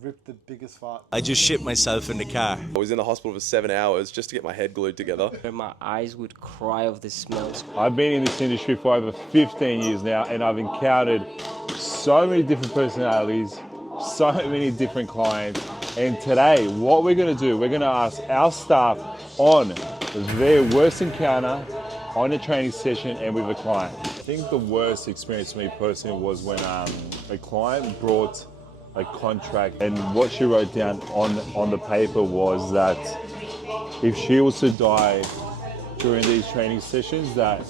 ripped the biggest fart. I just shit myself in the car. I was in the hospital for 7 hours just to get my head glued together. My eyes would cry of the smells. I've been in this industry for over 15 years now, and I've encountered so many different personalities, so many different clients. And today, what we're going to do, we're going to ask our staff on their worst encounter on a training session and with a client. I think the worst experience for me personally was when a client brought a contract, and what she wrote down on the paper was that if she was to die during these training sessions, that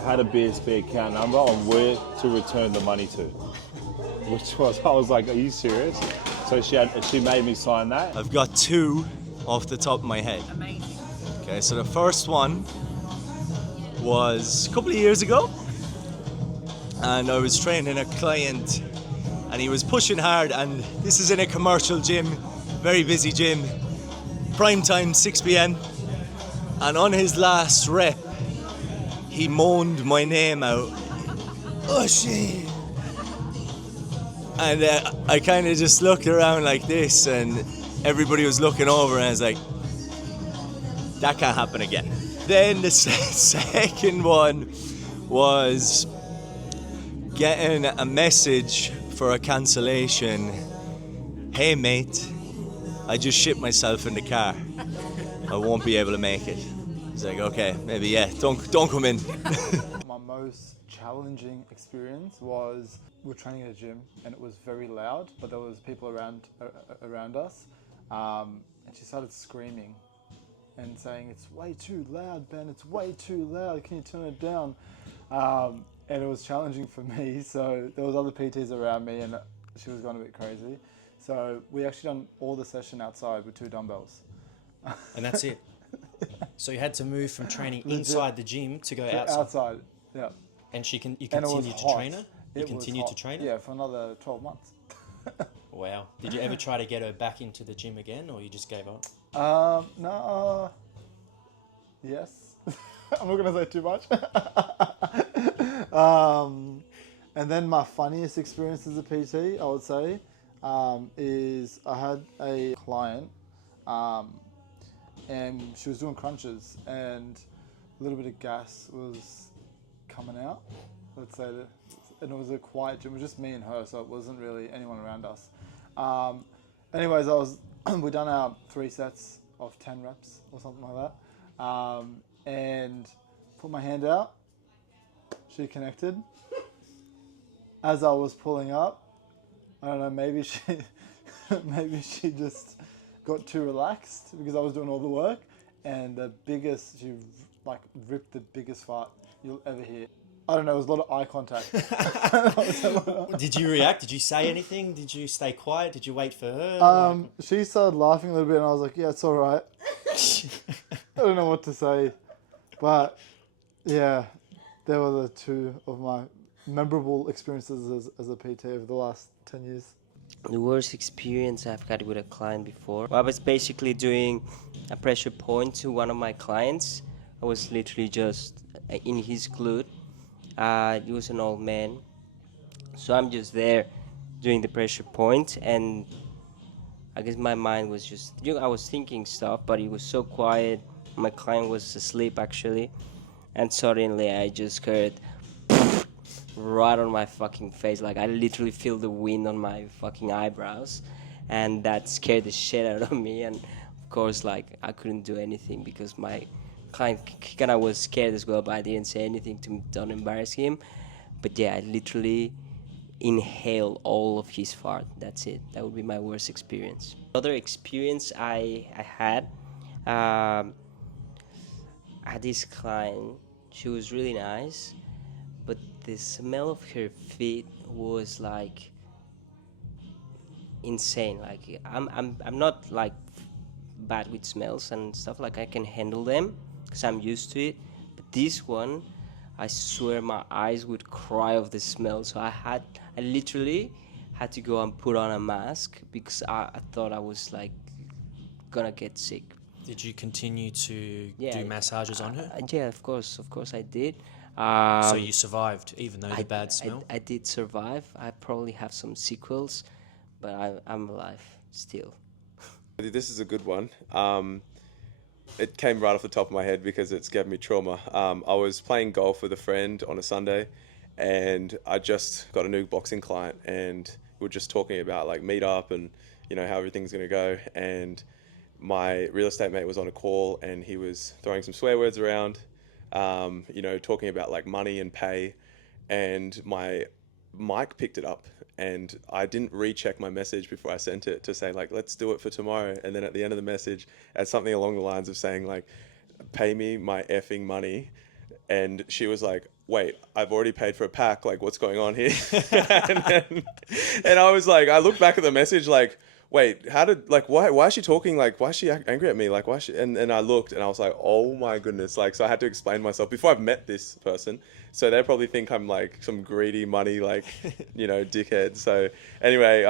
had a BSB account number on where to return the money to. I was like, are you serious? So she made me sign that. I've got two off the top of my head. Amazing. Okay, so the first one was a couple of years ago, and I was training a client, and he was pushing hard, and this is in a commercial gym, very busy gym, prime time 6 p.m, and on his last rep, he moaned my name out. Oh shit! And I kind of just looked around like this, and everybody was looking over, and I was like, that can't happen again. Then the second one was getting a message for a cancellation. Hey mate, I just shit myself in the car. I won't be able to make it. He's like, okay, maybe yeah, don't come in. My most challenging experience was we were training at a gym and it was very loud, but there was people around us, and she started screaming and saying, "It's way too loud, Ben, it's way too loud, can you turn it down?" And it was challenging for me, so there was other PTs around me and she was going a bit crazy. So we actually done all the session outside with 2 dumbbells. And that's it. So you had to move from training inside the gym to go outside. Outside, yeah. And you And it was continued to hot. train her? You It was continued to hot. train her? Yeah, for another 12 months. Wow. Did you ever try to get her back into the gym again, or you just gave up? No. Yes. I'm not gonna say too much. And then my funniest experience as a PT, I would say, is I had a client, and she was doing crunches, and a little bit of gas was coming out. Let's say that, and it was a quiet gym. It was just me and her, so it wasn't really anyone around us. Anyways, we done our 3 sets of 10 reps or something like that, and put my hand out. She connected. As I was pulling up, I don't know, maybe she just got too relaxed because I was doing all the work, and she like ripped the biggest fart you'll ever hear. I don't know, it was a lot of eye contact. Did you react? Did you say anything? Did you stay quiet? Did you wait for her? She started laughing a little bit, and I was like, yeah, it's all right. I don't know what to say. But yeah, they were the 2 of my memorable experiences as a PT over the last 10 years. The worst experience I've had with a client before, I was basically doing a pressure point to one of my clients. I was literally just in his glute. He was an old man. So I'm just there doing the pressure point, and I guess my mind was just, I was thinking stuff, but it was so quiet. My client was asleep actually, and suddenly I just heard right on my fucking face. Like, I literally feel the wind on my fucking eyebrows, and that scared the shit out of me. And of course, like, I couldn't do anything because my client kind of was scared as well, but I didn't say anything to don't embarrass him. But yeah, I literally inhale all of his fart. That's it. That would be my worst experience. Another experience I had this client. She was really nice, but the smell of her feet was like insane. Like, I'm not like bad with smells and stuff. Like, I can handle them because I'm used to it. But this one, I swear my eyes would cry of the smell. So I literally had to go and put on a mask because I thought I was like gonna get sick. Did you continue to do massages on her? Yeah, of course I did. So you survived even though the bad smell? I did survive. I probably have some sequels, but I'm alive still. This is a good one. It came right off the top of my head because it's given me trauma. I was playing golf with a friend on a Sunday, and I just got a new boxing client, and we were just talking about like meet up and how everything's gonna go. And my real estate mate was on a call, and he was throwing some swear words around, talking about like money and pay, and my mic picked it up, and I didn't recheck my message before I sent it to say like, let's do it for tomorrow. And then at the end of the message, I had something along the lines of saying like, pay me my effing money. And she was like, wait, I've already paid for a pack. Like, what's going on here? and I was like, I looked back at the message like, wait, why is she talking? Like, why is she angry at me? Like, why is she? And I looked and I was like, oh my goodness. Like, so I had to explain myself before I've met this person. So they probably think I'm like some greedy money, like, dickhead. So anyway,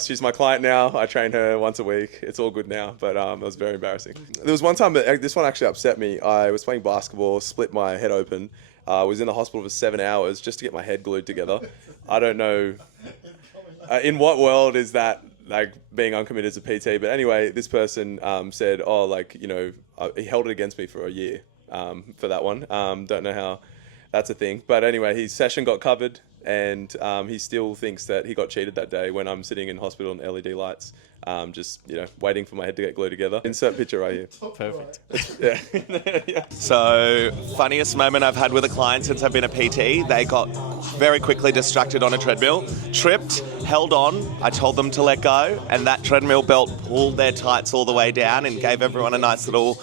she's my client now. I train her once a week. It's all good now, but it was very embarrassing. There was one time this one actually upset me. I was playing basketball, split my head open. I was in the hospital for 7 hours just to get my head glued together. I don't know in what world is that like being uncommitted as a PT, but anyway, this person said, he held it against me for a year for that one. Don't know how that's a thing, but anyway, his session got covered, and he still thinks that he got cheated that day when I'm sitting in hospital on LED lights, waiting for my head to get glued together. Insert picture right here. Perfect. Yeah. So, funniest moment I've had with a client since I've been a PT, they got very quickly distracted on a treadmill, tripped, held on, I told them to let go, and that treadmill belt pulled their tights all the way down and gave everyone a nice little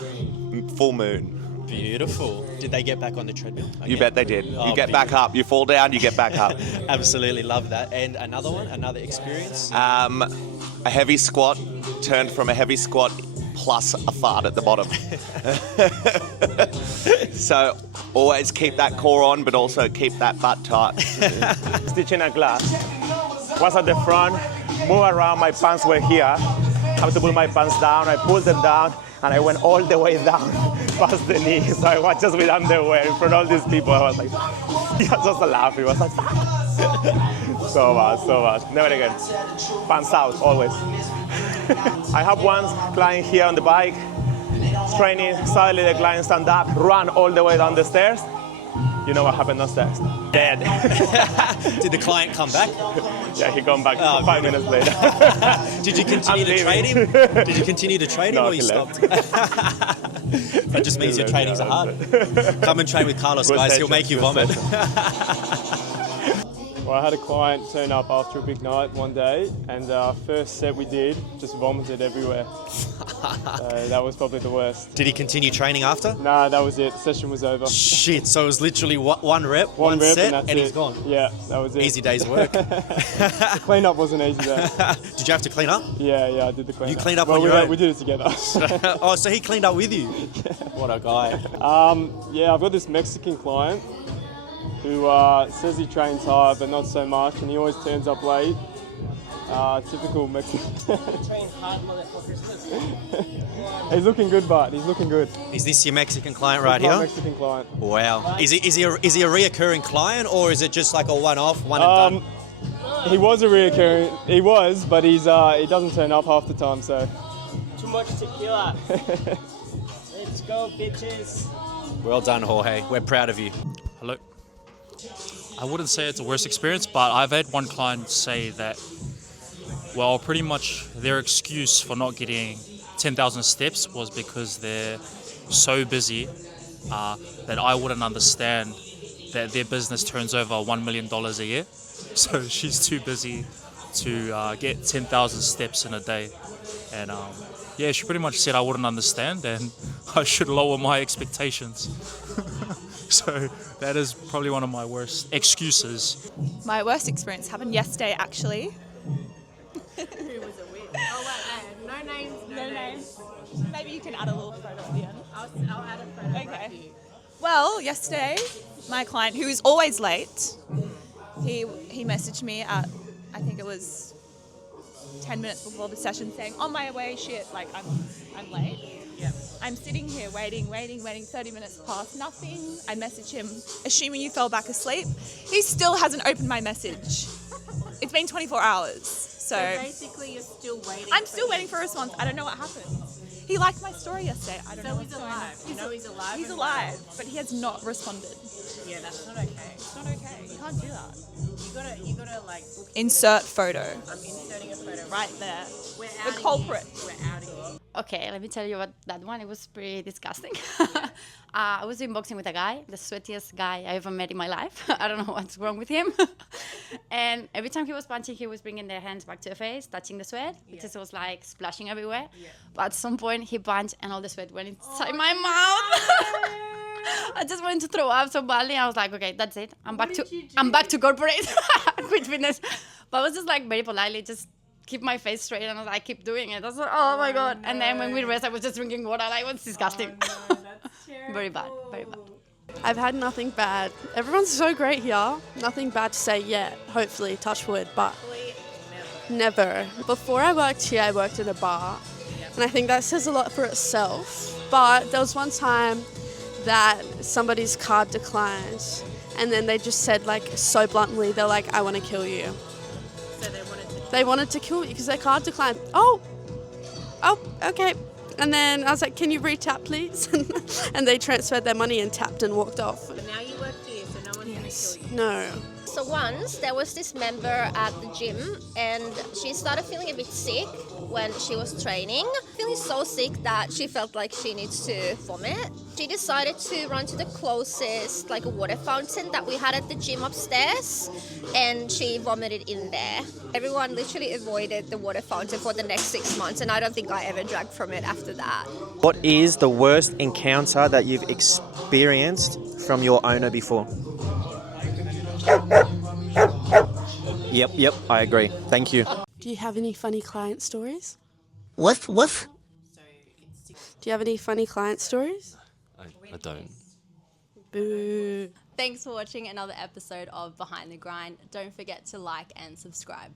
full moon. Beautiful. Did they get back on the treadmill? You bet they did. You get back up, you fall down, you get back up. Absolutely love that. And another experience? A heavy squat turned from a heavy squat plus a fart at the bottom. So always keep that core on, but also keep that butt tight. Stitching a glass. Was at the front, move around, my pants were here. I have to pull my pants down, I pulled them down, and I went all the way down past the knee. So I was just with underwear in front of all these people. I was like, just laughing. I was like, so much. Never again. Pants out, always. I have one client here on the bike, training. Suddenly the client stand up, run all the way down the stairs. You know what happened downstairs? Dead. Did the client come back? Yeah, he come back 5 minutes later. Did you continue to trade him? Did you continue to trade him, No, or you he stopped? left. That just means your trainings are hard. Come and train with Carlos, Good guys. session, He'll make you good vomit. Well, I had a client turn up after a big night one day, and first set we did, just vomited everywhere. So that was probably the worst. Did he continue training after? Nah, that was it. Session was over. Shit, so it was literally one rep, one rep, set, and, and he's gone. Yeah, that was it. Easy day's work. The clean-up wasn't easy though. Did you have to clean up? Yeah, I did the clean-up. You cleaned up well, on your own? We did it together. Oh, so he cleaned up with you? What a guy. Yeah, I've got this Mexican client who says he trains hard, but not so much, and he always turns up late. Typical Mexican. Train hard, motherfuckers. He's looking good, but he's looking good. Is this your Mexican client right My here? Mexican client. Wow. Is he a reoccurring client, or is it just like a one-off, one and done? He was a reoccurring. He was, but he doesn't turn up half the time. So. Too much tequila. Let's go, bitches. Well done, Jorge. We're proud of you. Hello. I wouldn't say it's a worst experience, but I've had one client say that, well, pretty much their excuse for not getting 10,000 steps was because they're so busy that I wouldn't understand that their business turns over $1 million a year. So she's too busy to get 10,000 steps in a day. And yeah, she pretty much said I wouldn't understand and I should lower my expectations. So that is probably one of my worst excuses. My worst experience happened yesterday, actually. Who was it with? Oh, wait, no names, no names. Maybe you can add a little photo at the end. I'll add a photo right here. Well, yesterday, my client, who is always late, he messaged me at, I think it was 10 minutes before the session saying, on my way, shit, like I'm late. Yeah. I'm sitting here waiting, 30 minutes past, nothing. I message him, assuming you fell back asleep. He still hasn't opened my message. It's been 24 hours. So basically, you're still waiting. I'm still waiting for a response. I don't know what happened. He liked my story yesterday. I don't know what's he's going on. alive. You know he's alive. He's and alive, but he has not responded. Yeah, that's not okay. It's not okay. You can't do that. You gotta like book Insert photo. I'm inserting a photo Right there. We're The outing culprit. you. We're outing you. Okay, let me tell you about that one. It was pretty disgusting. I was doing boxing with a guy, the sweatiest guy I ever met in my life. I don't know what's wrong with him. And every time he was punching, he was bringing their hands back to the face, touching the sweat. It just was like splashing everywhere. Yeah. But at some point, he punched and all the sweat went inside my mouth. I just wanted to throw up so badly. I was like, okay, that's it. I'm back to corporate. Quit fitness. But I was just like very politely just keep my face straight, and I keep doing it. I was like, oh my god. And then when we rest, I was just drinking water. Like, it was disgusting. No, that's terrible. Very bad, very bad. I've had nothing bad. Everyone's so great here. Nothing bad to say yet, hopefully, touch wood, but never. Before I worked here, I worked at a bar, and I think that says a lot for itself. But there was one time that somebody's card declined, and then they just said, like, so bluntly, they're like, I want to kill you. So They wanted to kill me because their card declined. Oh, okay. And then I was like, can you re-tap, please? And they transferred their money and tapped and walked off. But now you work here, so no one's gonna kill you. No. So once there was this member at the gym and she started feeling a bit sick when she was training. Feeling so sick that she felt like she needs to vomit. She decided to run to the closest like a water fountain that we had at the gym upstairs, and she vomited in there. Everyone literally avoided the water fountain for the next 6 months, and I don't think I ever drank from it after that. What is the worst encounter that you've experienced from your owner before? Yep, I agree. Thank you. Do you have any funny client stories? What? Do you have any funny client stories? I don't. Boo. Thanks for watching another episode of Behind the Grind. Don't forget to like and subscribe.